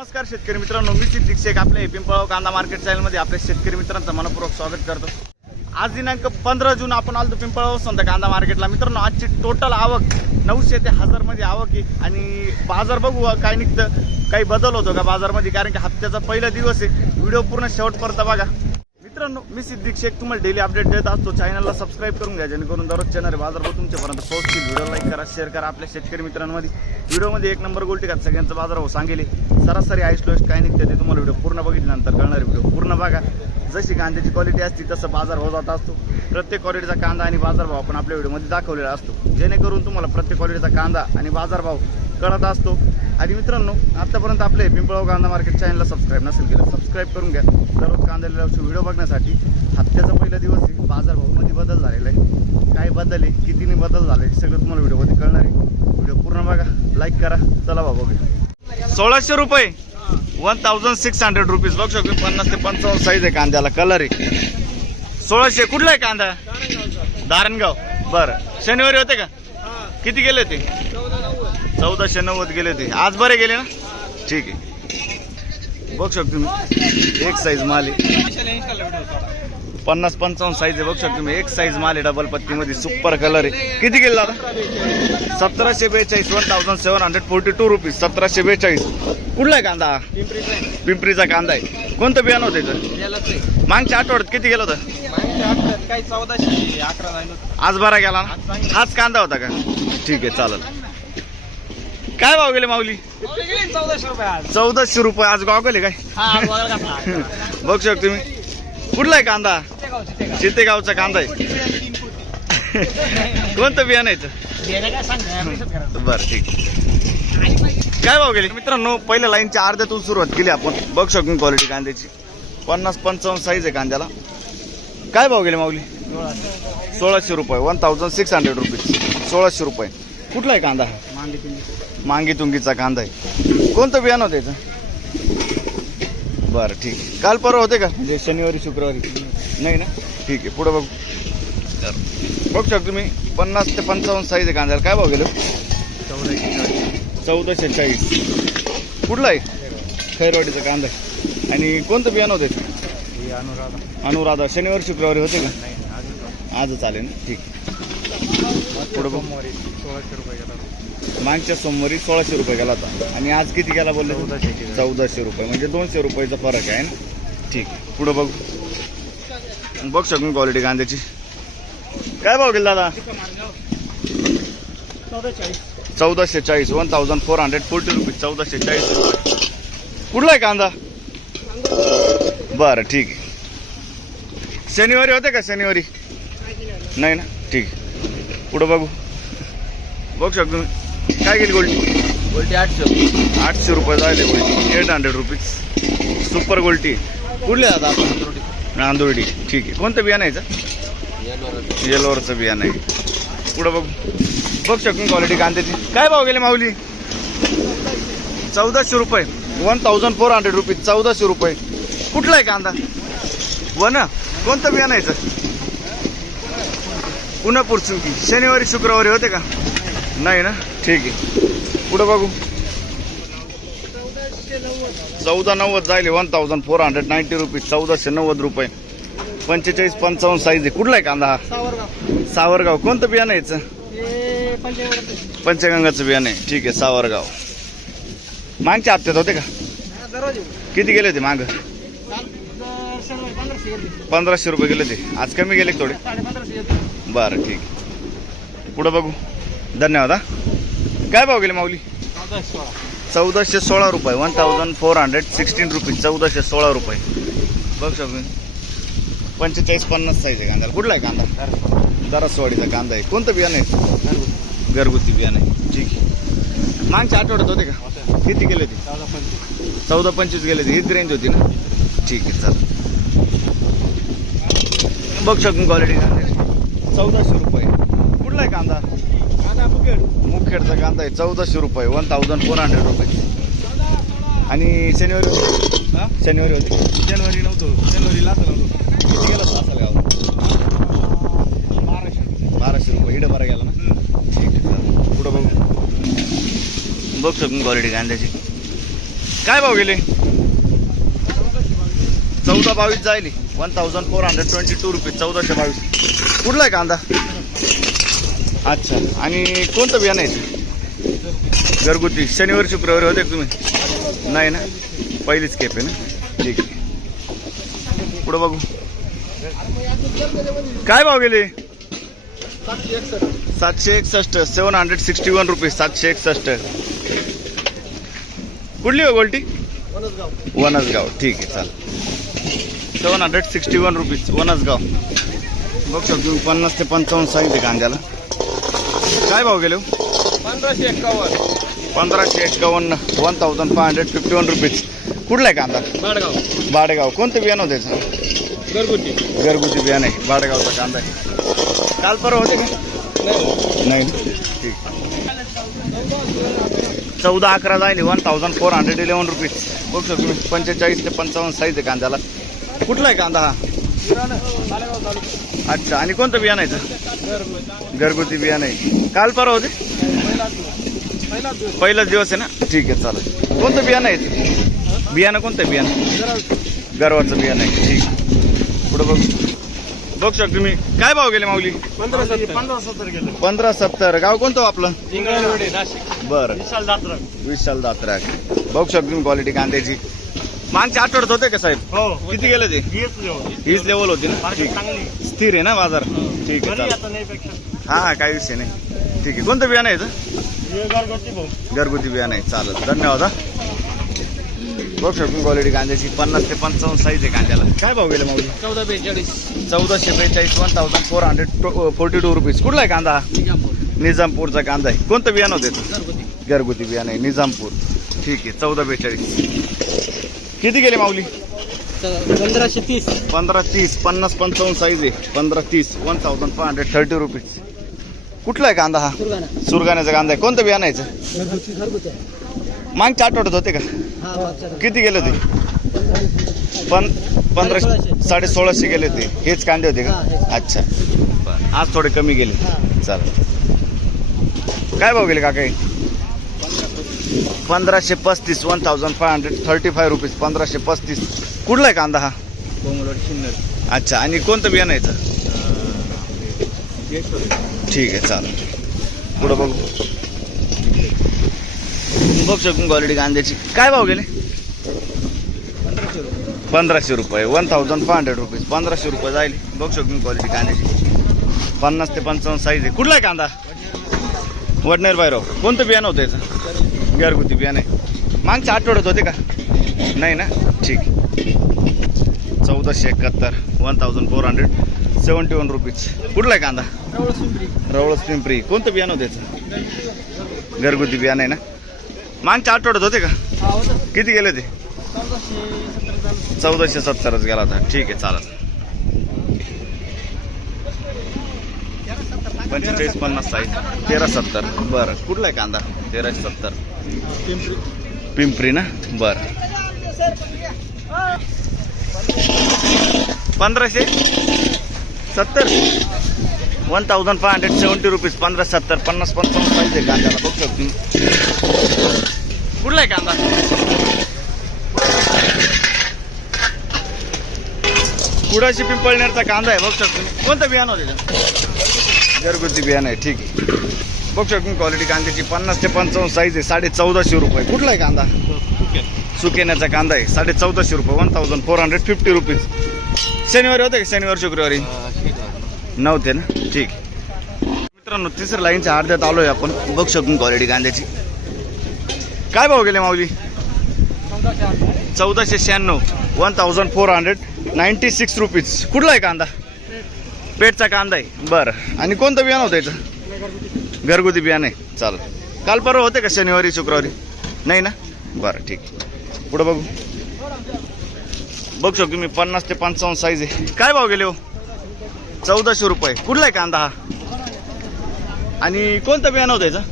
नमस्कार शेतकरी मित्रांनो, मी सिद्दीक शेख आपल्या पिंपळगाव कांदा मार्केट चॅनलमध्ये आपल्या शेतकरी मित्रांचं मनपूर्वक स्वागत करतो। आज दिनांक 15 जून आपण आलो पिंपळगाव संत कांदा मार्केटला। मित्रांनो, आजची टोटल आवक 900 ते 1000 मध्ये आवक आहे आणि बाजार बघू काय निघतं, काही बदल होतो का बाजारमध्ये, कारण की हप्त्याचा पहिला दिवस आहे। व्हिडिओ पूर्ण शेवटपर्यंत बघा। मित्रांनो, मी सिद्दीक शेख तुम्हाला डेली अपडेट देत असतो। चॅनलला सबस्क्राईब करून घ्या जेणेकरून दररोज येणारे बाजारभाव तुमच्यापर्यंत पोहोचतील। व्हिडिओ लाईक करा, शेअर करा आपल्या शेतकरी मित्रांमध्ये। व्हिडिओमध्ये एक नंबर गोल्टी का सगळ्यांचा बाजारभाव सांगेल, सरासरी हायस्ट लोएस्ट काय निघते ते तुम्हाला व्हिडिओ पूर्ण बघितल्यानंतर कळणार। व्हिडिओ पूर्ण बघा। जशी कांद्याची क्वालिटी असते तसं बाजारभाव जात असतो। प्रत्येक क्वालिटीचा कांदा आणि बाजारभाव आपण आपल्या व्हिडिओमध्ये दाखवलेला असतो, जेणेकरून तुम्हाला प्रत्येक क्वालिटीचा कांदा आणि बाजारभाव कळत असतो। आणि मित्रांनो, आतापर्यंत आपले पिंपळगाव कांदा मार्केट चॅनलला सबस्क्राईब नसेल केलं सबस्क्राईब करून घ्या दररोज कांद्याला व्हिडिओ बघण्यासाठी। हप्त्याचा पहिला दिवस आहे, बाजारभावामध्ये बदल झालेला आहे, काय बदल आहे, कितीने बदल झाले सगळं तुम्हाला व्हिडिओमध्ये कळणार आहे। व्हिडिओ पूर्ण बघा, लाईक करा। चला बाबा, बघूया 1600 रुपये 1600 रुपीज बघू शकतो। 50 ते 55 साईज आहे कांद्याला, कलर आहे 1600। कुठला आहे कांदा? धारणगाव। बरं, शनिवारी होते का? किती गेले ते? 1490 गेले ते। आज बरे गेले ना? ठीक आहे, बघू शकतो तुम्ही एक साईज माल आहे, 50-55 साईज आहे। बघू शकतो तुम्ही एक साईज माल आहे, डबल पत्तीमध्ये सुपर कलर आहे। किती गेले दादा? 1742 1742 रुपीज 1742। कुठला आहे कांदा? पिंपरीचा कांदा आहे। कोणतं बियाणं होतं त्याचं? मागच्या आठवड्यात किती गेलं होतं? काही 1411 आज बरा गेला ना? हाच कांदा होता का? ठीक आहे, चालेल। काय भाव गेले माऊली? 1400 रुपये आज। 1400 रुपये आज गावकले काय? बघू शकतो तुम्ही। कुठला आहे कांदा? चितेगावचा कांदा आहे। कोणतं बियाणं आहे? बरं, ठीक आहे। काय भाव गेले मित्रांनो? पहिल्या लाईनच्या अर्ध्यातून सुरुवात केली आपण। बघू शकतो क्वालिटी कांद्याची, 50-55 साईज आहे कांद्याला। काय भाव गेले माऊली? 1600 रुपये 1600 रुपीज 1600 रुपये। कुठला आहे कांदा? मांगी तुंगीचा कांदा आहे। कोणतं बियाणं होतं याचं? बरं, ठीक आहे। काल परवा होते का? म्हणजे शनिवारी शुक्रवारी नाही ना? ठीक आहे, पुढं बघू। बघू शकतो तुम्ही 50 ते 55 साईज आहे कांद्याला। काय भाव गेलो? 1440। कुठला आहे? खैरवाडीचा कांदा आहे। आणि कोणतं बियाणं होते? अनुराधा। शनिवारी शुक्रवारी होते का? आजच आले ना? ठीक आहे, पुढं बघू। 1600 रुपये गेला। मागच्या सोमवारी 1600 रुपये गेला होता आणि आज किती गेला बोलले? 1400 रुपये, म्हणजे 200 रुपयाचा फरक आहे ना? ठीक आहे, पुढं बघू। बघू शकून क्वालिटी कांद्याची। काय भाव गेला दादा? 1440 1440 रुपये 1440 रुपये। कुठला आहे कांदा? बरं, ठीक आहे। शनिवारी होते का? शनिवारी नाही ना? ठीक आहे, पुढं बघू। बघू शकतो तुम्ही। काय गेली गोल्टी? 800 रुपये जायले गोल्टी, 800 रुपीज सुपर गोल्टी। कुठले आता आपण? नांदुर्डी। ठीक आहे। कोणतं बियाणं आहे? येलोवरचं बियाणं आहे। पुढं बघू। बघू शकतो क्वालिटी कांद्याची। काय भाव गेले माऊली? 1400 रुपये 1400 रुपीज 1400 रुपये। कुठला आहे कांदा? वन। कोणतं बियाणं आहे? पुन्हा चुंकी। शनिवारी शुक्रवारी होते का? नाही ना? ठीक आहे, पुढं बघू। 1490 जायले 1490 रुपीज 1490 रुपये 45-55 साईज आहे। कुठला आहे कांदा हा? सावरगाव। कोणतं बियाणं यायचं? पंचगंगाचं बियाणं आहे। ठीक आहे, सावरगाव। मागच्या हप्त्यात होते का? किती गेले ते माग? 1500 रुपये गेले ते। आज कमी गेले थोडे? बरं, ठीक आहे, पुढं बघू। धन्यवाद। काय भाव गेले माऊली? 1416 रुपये 1416 रुपीज 1416 रुपये। बघू शकतो 45-50 साईज आहे कांदा। कुठला आहे कांदा? दरसवाडीचा कांदा आहे। कोणतं बियाणं आहे? घरगुती बियाणं आहे। ठीक आहे। मागच्या आठवड्यात होते का? किती गेले ते? 14-25 गेले ते। हीच रेंज होती ना? ठीक आहे, चला। बघू शकतो क्वालिटी कांद्याची। 1400 रुपये। कुठला आहे कांदा? मुखेडचा कांदा आहे। 1400 रुपये 1400 रुपये। आणि शनिवारी होते? शनिवारी होते? जानेवारी नव्हतं, जानेवारीला नव्हतं। किती गेला असाल गाव? 1200 रुपये। इडं बरं गेला ना? ठीक आहे, पुढं बघू। बघू शकतो क्वालिटी कांद्याची। काय भाव गेले? 1422 जाईल. 1422 रुपीज. 1422. कुठला आहे कांदा? अच्छा. आणि कोणतं बियाणं आहे? घरगुती. शनिवारी शुक्रवारी होते का तुम्ही? नाही ना, पहिलीच खेप आहे ना. ठीक आहे, पुढं बघू. काय भाव गेले? 761. 761 रुपीज. 761. कुठली हो गोल्टी? वनसगाव. ठीक आहे, चालेल. 761 रुपीज. वनसगाव. बघ शकतो तुम्ही 50 ते 55 साईज आहे कांद्याला. काय भाव गेले? 1551. 1551. 1551 रुपीज. कुठला आहे कांदा? बाडगाव. बाडेगाव. कोणतं बियाणं होतं त्याचं? घरगुती. घरगुती बियाणं आहे. बाडेगावचा कांदा आहे. काल परवा होते का? नाही. ठीक. 14-11 जाईल. 1411 रुपीज. बघू शकतो तुम्ही 45 ते 55 साईज आहे कांद्याला. कुठला आहे कांदा हा? अच्छा. आणि कोणतं बियाणं आहे? घरगुती बियाणं आहे. काल परवा होते? पहिलाच दिवस आहे ना. ठीक आहे, चालेल. कोणतं बियाणं आहे? बियाणं कोणतं बियाणं? गरवाचं बियाणं आहे. ठीक. पुढं बघू शकतो तुम्ही. काय भाव गेले माऊली? 1570 गेलं. 1570. गाव कोणतं आपलं? इंगळवाडी, नाशिक. बरं. विशाल दात्रा. बघू शकतो तुम्ही क्वालिटी कांद्याची. मागच्या आठवड्यात होते का साहेब? हो. किती गेले ते? हीच लेवल होती ना. ठीक. चांगली स्थिर आहे ना बाजार. ठीक आहे, चालेल. आता नाही पेक्षा. हा, काही विषय नाही. ठीक आहे. कोणतं बियाणं आहे घरगुती बियाणं आहे. चालेल, धन्यवाद. हा, बघू शकतो क्वालिटी कांद्याची. 50 ते 55 साईज आहे कांद्याला. काय भाव गेले माऊली? 1442. 1442. 1442 रुपीज. कुठला आहे कांदा? निजामपूरचा कांदा आहे. कोणतं बियाणं होते? घरगुती बियाणं आहे. निजामपूर. ठीक आहे. 1442. किती गेले माऊली? 1530. 1530. 50-55 साईज आहे. 1530. 1530 रुपीज. कुठला आहे कांदा हा? सुरगाण्याचा कांदा आहे. कोणतं बियाणं आहे? मागच्या आठवड्यात होते का? किती गेले होते? 1500-1600 गेले होते. हेच कांदे होते का? अच्छा. बरं. आज थोडे कमी गेले. चालेल. काय भाव गेले काका? 1535. 1535 रुपीज. 1535. कुठला आहे कांदा हा? अच्छा. आणि कोणतं बियाणं आहे? ठीक आहे, चालेल. पुढं बघू. बघू शकून क्वालिटी कांद्याची. काय भाव गेले? 1500 रुपये. 1500 रुपीज. 1500 रुपये जाईल. बघू शकून क्वालिटी कांद्याची. 50 ते 55 साईज आहे. कुठला आहे कांदा? वडनेर बायराव. कोणतं बियाणं होतं याचं? घरगुती बियाणं आहे. मागच्या आठवड्यात होते का? नाही ना. ठीक. 1471. 1471 रुपीज. कुठला आहे कांदा? रवळस पिंपरी. कोणतं बियाणं होतं याचं? घरगुती बियाणं आहे ना. मागच्या आठवड्यात होते का? किती गेले ते? 1470च गेला होता. ठीक आहे, चालेल. 45-50 साईज. 1370. बरं. कुठला आहे कांदा? 1370. पिंपरी ना. बरं. 1570. 1570 रुपीज. 1570. 50-55 साईज आहे कांद्याला. बघू शकतो तुम्ही. कुठला आहे कांदा? कुडाशी पिंपळनेरचा कांदा आहे. बघू शकतो तुम्ही. कोणतं बियाणं होतं? घरगुती बियाणं आहे. ठीक आहे. बघू शकतो क्वालिटी कांद्याची. 50 ते 55 साईज आहे. 1450 रुपये. कुठला आहे कांदा? सुकेण्याचा कांदा आहे. 1450 रुपये. 1450 रुपीज. शनिवारी होते का? शनिवारी शुक्रवारी नव्हते ना. ठीक. मित्रांनो, तिसऱ्या लाईनच्या अर्ध्यात आलोय आपण. बघू शकतो क्वालिटी कांद्याची. काय भाव गेले माऊली? 1496. 1496 रुपीज. कुठला आहे कांदा? पेटचा कांदा आहे. बरं. आणि कोणतं बियाणं होतं याचं? घरगुती बियाणं आहे. चालेल. काल परवा होते का? शनिवारी शुक्रवारी नाही ना. बरं, ठीक. पुढं बघू. बघू शकतो मी. 50 ते 55 साईज आहे. काय भाव गेले हो? 1400 रुपये. कुठला आहे कांदा हा? आणि कोणतं बियाणं होतं याचं?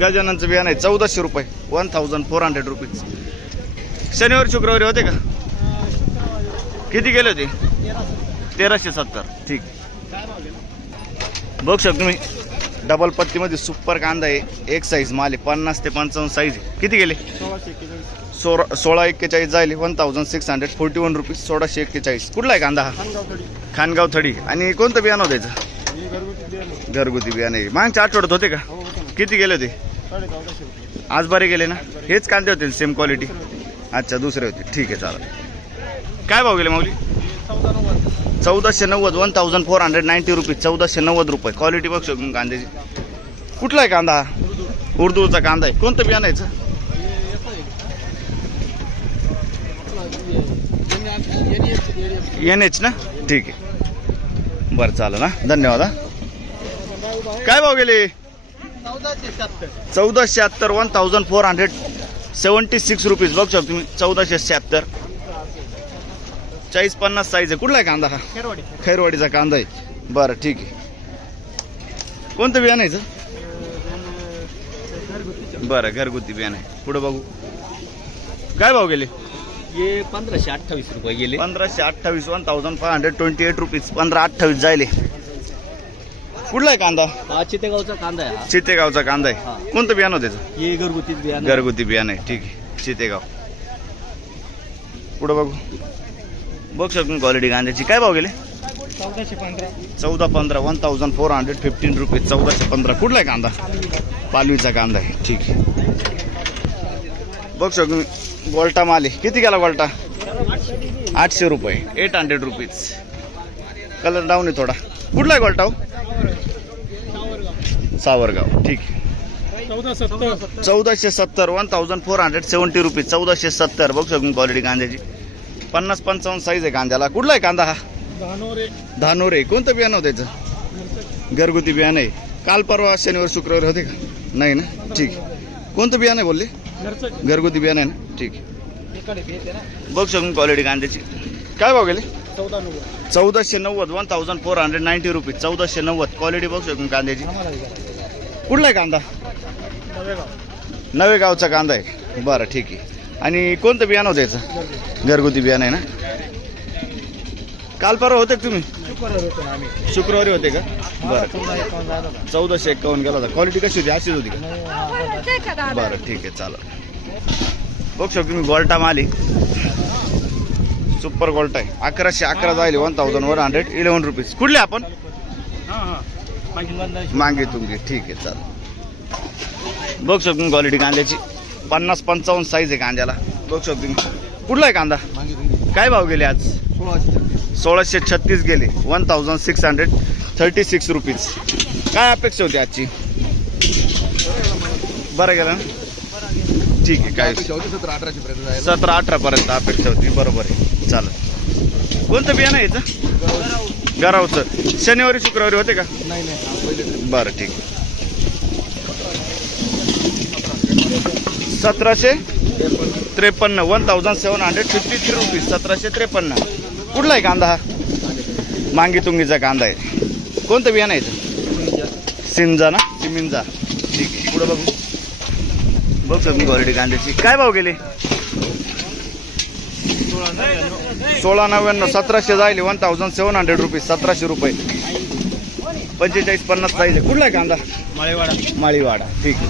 गजाननचं बियाणं आहे. 1400 रुपये. 1400 रुपीज. शनिवारी शुक्रवारी होते का? किती गेले होते? 1370. ठीक. बघू शकतो तुम्ही डबल पत्तीमध्ये सुपर कांदा आहे. एक साईज माल आहे, 50 ते 55 साईज आहे. किती गेले? 1641 जायले 1641 रुपीज. 1641. कुठला आहे कांदा हा? खानगाव थडी. आणि कोणतं बियाणं होतं याचं? घरगुती बियाणं आहे. मागच्या आठवड्यात होते का? किती गेले होते? आज बरे गेले ना? हेच कांदे होते सेम क्वालिटी? अच्छा, दुसरे होते. ठीक आहे, चालेल. काय भाव गेले माऊली? 1490. 1490 रुपीज. 1490 रुपये. क्वालिटी बघ शकतो कांद्याची. कुठला आहे कांदा हा? उर्दूचा कांदा आहे. कोणतं बियाणं याचं? NH ना? ठीक आहे, बरं चालेल ना. धन्यवाद हा. काय भाव गेले? 1476. 1476 रुपीज. बघू शकतो तुम्ही. 1476. 40-50 साईज आहे. कुठला आहे कांदा हा? खैरवाडीचा कांदा आहे. बरं ठीक आहे. कोणतं बियाणं आहे? बरं, घरगुती बियाणं आहे. पुढे बघू. काय भाव गेले? ये 1528 रुपये गेले. 1528. 1528 रुपीज. 1528 जायले. कुठला आहे कांदा? हा चितेगावचा कांदा आहे. चितेगावचा कांदा हा. आहे. कोणतं बियाणं होतं त्याचं? हे घरगुती बियाणं. घरगुती बियाणं आहे. ठीक आहे, चितेगाव. पुढे बघू. बघ शकतो क्वालिटी कांद्याची. काय भाव गेले? 1415. 1415 रुपीज. 1415. कुठला आहे कांदा? पालवीचा कांदा आहे. ठीक आहे. बघ शकतो गोल्टा माल आहे. किती गेला गोल्टा? 800 रुपये. 800 रुपीज. कलर डाऊन आहे थोडा. कुठला आहे गोल्टा? सावरगाव. ठीक आहे. 1470. 1470 रुपीज. 1470. बघ शकतो क्वालिटी कांद्याची. 50-55 साईज आहे कांद्याला. कुठला आहे कांदा हा? धानोरे. कोणतं बियाणं होतं त्याचं? घरगुती बियाणं आहे. काल परवा शनिवार शुक्रवार होते का? नाही ना? ठीक आहे. कोणतं बियाणं आहे बोलले? घरगुती बियाणं आहे ना? ठीक आहे. बघ शकतो क्वालिटी कांद्याची. काय भाव गेले? 1490. 1490 रुपीज. 1490. क्वालिटी बघ शकतो कांद्याची. कुठला आहे कांदा? नवे गावचा कांदा आहे. बरं ठीक आहे. आणि कोणतं बियाणं होतं याचं? घरगुती बियाणं आहे ना? काल परवा होते का तुम्ही? शुक्रवारी होते का? बरं. 1451 गेला होता. क्वालिटी कशी होती? अशीच होती का? बरं ठीक आहे, चालेल. बघू शकतो तुम्ही गोल्टा माल आहे. सुपर गोल्टा आहे. 1111 जायले. 1111 रुपीज. कुठले आपण? मागे तुमची. ठीक आहे, चालेल. बघू शकतो क्वालिटी कांद्याची. 50-55 साईज आहे कांद्याला. बघू शकतो तुम्ही. कुठला आहे कांदा? काय भाव गेले आज? 1636 गेले. 1636 रुपीज. काय अपेक्षा होती आजची? बरं गेलं ना? ठीक आहे. काय 17-18 पर्यंत अपेक्षा होती. बरोबर आहे, चालेल. कोणतं बियाणं आहे याचं? गरावचं. शनिवारी शुक्रवारी होते का? नाही. बरं ठीक आहे. 1753. 1753 रुपीज. 1753. कुठला आहे कांदा हा? मांगी तुंगीचा कांदा आहे. कोणतं बियाणं आहे? सिंजा ना? सिमिंजा. ठीक आहे. पुढे बघू. बघ तुम्ही क्वालिटी कांद्याची. काय भाव गेले? 1699. 1700 जायले. 1700 रुपीज. 1700 रुपये. 45-50 साईज आहे. कुठला आहे कांदा? माळीवाडा. ठीक आहे.